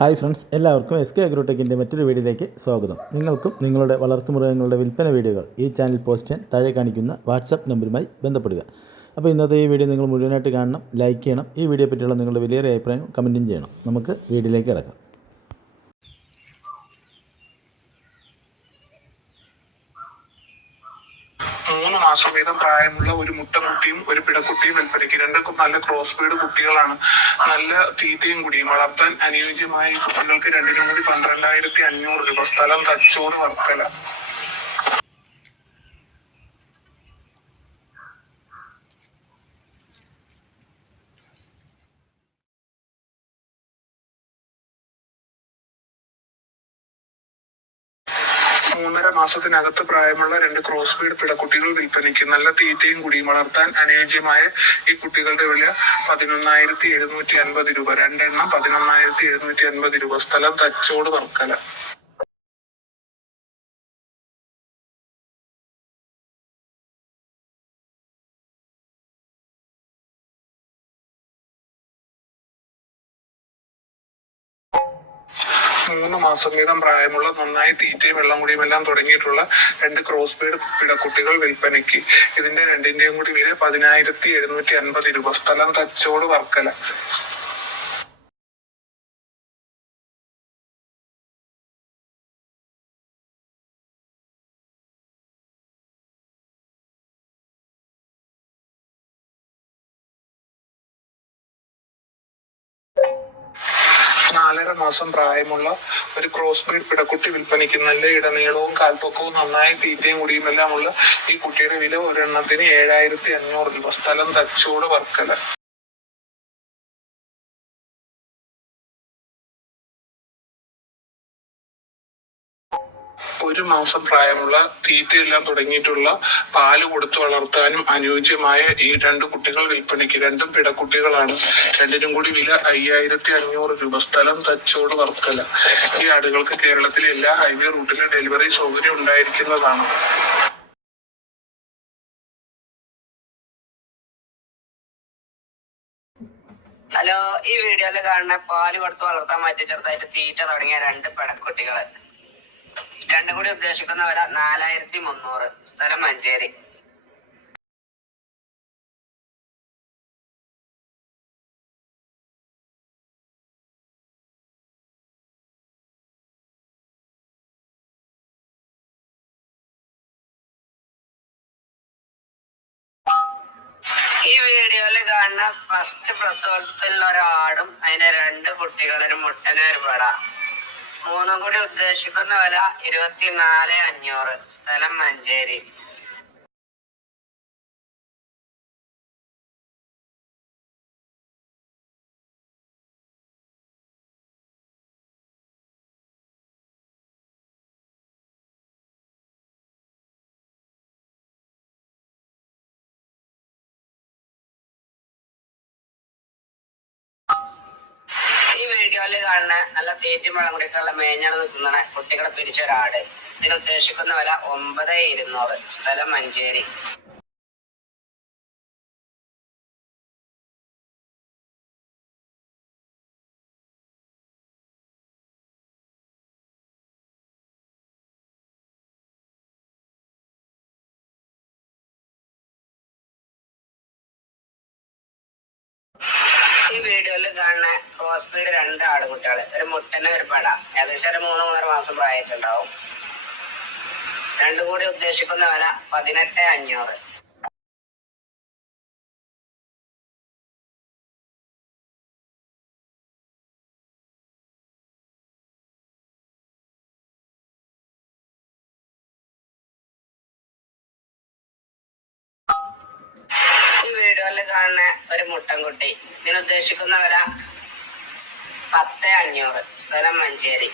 Hi friends, എല്ലാവർക്കും SK അഗ്രോടെക്കിൻ്റെ മറ്റൊരു വീഡിയോയിലേക്ക് സ്വാഗതം. നിങ്ങൾക്കും നിങ്ങളുടെ വളർത്തുമൃഗങ്ങളുടെ വിൽപ്പന വീഡിയോകൾ ഈ ചാനൽ പോസ്റ്റ് ചെയ്യാൻ താഴെ കാണിക്കുന്ന വാട്സാപ്പ് നമ്പറുമായി ബന്ധപ്പെടുക. അപ്പോൾ ഇന്നത്തെ ഈ വീഡിയോ നിങ്ങൾ മുഴുവനായിട്ട് കാണണം, ലൈക്ക് ചെയ്യണം. ഈ വീഡിയോ പറ്റിയുള്ള നിങ്ങളുടെ വലിയൊരു അഭിപ്രായം കമൻറ്റും ചെയ്യണം. നമുക്ക് വീഡിയോയിലേക്ക് കിടക്കാം. 3 മാസം വീതം പ്രായമുള്ള ഒരു മുട്ടക്കുട്ടിയും ഒരു പിടക്കുട്ടിയും വിൽപ്പനയ്ക്ക്. രണ്ടും നല്ല ക്രോസ് ബ്രീഡ് കുട്ടികളാണ്. നല്ല തീറ്റയും കുടിയും. വളർത്താൻ അനുയോജ്യമായ ഈ കുട്ടികൾക്ക് രണ്ടിനും കൂടി 12,500 രൂപ. സ്ഥലം തച്ചോട്, വർക്കല. മൂന്നര മാസത്തിനകത്ത് പ്രായമുള്ള 2 ക്രോസ് ബ്രീഡ് പിടക്കുട്ടികൾ വിൽപ്പനയ്ക്ക്. നല്ല തീറ്റയും കുടിയും. വളർത്താൻ അനുയോജ്യമായ ഈ കുട്ടികളുടെ വില 11,750 രൂപ. രണ്ടെണ്ണം 11,750 രൂപ. സ്ഥലം തച്ചോട്, വർക്കല. മൂന്ന് മാസം വീതം പ്രായമുള്ള, നന്നായി തീറ്റയും വെള്ളം കുടിയും എല്ലാം തുടങ്ങിയിട്ടുള്ള 2 ക്രോസ് ബ്രീഡ് പിടക്കുട്ടികൾ വിൽപ്പനയ്ക്ക്. ഇതിന്റെ രണ്ടിന്റെയും കൂടി വില 10,750 രൂപ. സ്ഥലം തച്ചോട്, വർക്കല. നാലര മാസം പ്രായമുള്ള ഒരു ക്രോസ് ബ്രീഡ് പിടക്കുട്ടി വിൽപ്പനയ്ക്ക്. നല്ല ഇടനീളവും കാൽപ്പൊക്കവും നന്നായി തീറ്റയും കുടിയും എല്ലാം ഉള്ള ഈ കുട്ടിയുടെ വില ഒരെണ്ണത്തിന് 7,500 രൂപ. സ്ഥലം തച്ചോട്, വർക്കല. ഒരു മാസം പ്രായമുള്ള, തീറ്റയെല്ലാം തുടങ്ങിയിട്ടുള്ള, പാല് കൊടുത്ത് വളർത്താനും അനുയോജ്യമായ ഈ 2 കുട്ടികൾ വിൽപ്പനയ്ക്ക്. രണ്ടും പിടക്കുട്ടികളാണ്. രണ്ടിനും കൂടി വില 5,500 രൂപ. സ്ഥലം തച്ചോട്, വർക്കല. ഈ ആടുകൾക്ക് കേരളത്തിലെ എല്ലാ ഹൈവേ റൂട്ടിലും ഡെലിവറി സൗകര്യം ഉണ്ടായിരിക്കുന്നതാണ്. ഹലോ, ഈ വീഡിയോയിൽ കാണുന്ന പാല് കൊടുത്ത് വളർത്താൻ പറ്റിയ ചെറുതായിട്ട് തീറ്റ തുടങ്ങിയ 2 പെടക്കുട്ടികള്. രണ്ടും കൂടി ഉദ്ദേശിക്കുന്ന വില 4,300. സ്ഥലം മഞ്ചേരി. ഈ വീഡിയോയില് കാണുന്ന ഫസ്റ്റ് പ്രസവത്തിലുള്ള ഒരാടും അതിന്റെ 2 കുട്ടികളും, ഒരു മുട്ടനും ഒരു പെട. മൂന്നും കൂടി ഉദ്ദേശിക്കുന്ന വില 24,500. സ്ഥലം മഞ്ചേരി. ഈ വീഡിയോയില് കാണുന്ന നല്ല തീറ്റയും വെള്ളം കുടിക്കാനുള്ള മേഞ്ഞാണ് നിൽക്കുന്ന കുട്ടികളെ പിരിച്ച ഒരാട്. ഇതിന് ഉദ്ദേശിക്കുന്ന വില 9,200. സ്ഥലം മഞ്ചേരി. ഈ വീഡിയോയിൽ കാണുന്ന ക്രോസ് ബ്രീഡ് 2 ആടുകുട്ടികൾ, ഒരു മുട്ടനും ഒരു പെട. ഏകദേശം ഒരു 3-3.5 മാസം പ്രായമായിട്ടുണ്ടാവും. രണ്ടും കൂടി ഉദ്ദേശിക്കുന്ന വില 18,500. ഈ വീഡിയോയിൽ കാണുന്ന ഒരു മുട്ടൻകുട്ടി. ഇതിന് ഉദ്ദേശിക്കുന്ന വില 10,500. സ്ഥലം മഞ്ചേരി.